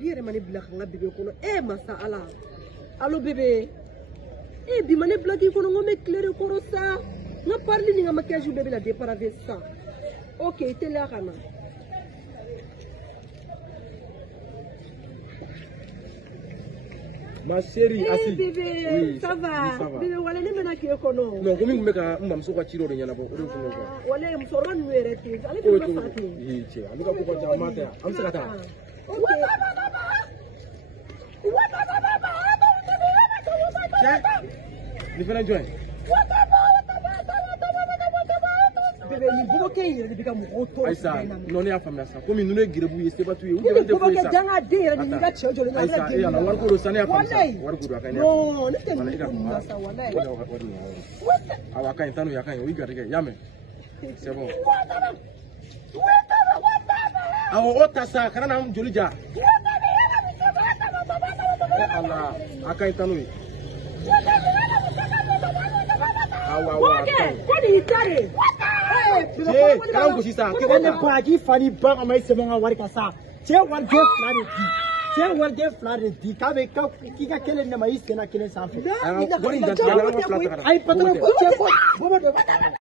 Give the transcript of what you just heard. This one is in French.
Yere mani black nga bébé kono. Masa ala. Allo bébé. Bi mani black kono ngome clair kono sa. Nga parli ni nga maquillage bébé la départ avec ça. OK, t'es là kana. Ma chérie, assis. Bébé, oui, ça va. Oui, ça va. Bébé, wala ni mena ki kono. Non, comme me ka mamso kwa chiro de nyana bo. Wala msorwa nwere ti. Ale ko fati. Che, amika ko kwa jamata. Amsa kata. OK. Ni fana join. Bébé, ni bugo ke yire bika mu oto. Aisa, non ya famia sa. Comme nous ne girebu yeste batu yu. Ni bugo ke janga de yire ni ga chojo ni na de. Ya na warko do sane ya famsa. Warko do akanya. No, ni te mu masa wala. Awa kan tanu ya kan, wi gade ke yame. C'est bon. Awo ota sa kana na jolija. Allah, akan tanu. Awa. Ko ni tare. Kamu sisa. Kene baji fani bang amai semonga wari kasa. Ce warge flare di. Ce warge flare di. Kabe ka kika kele na mai sena kele sanfe. Ai patron ko ce ko.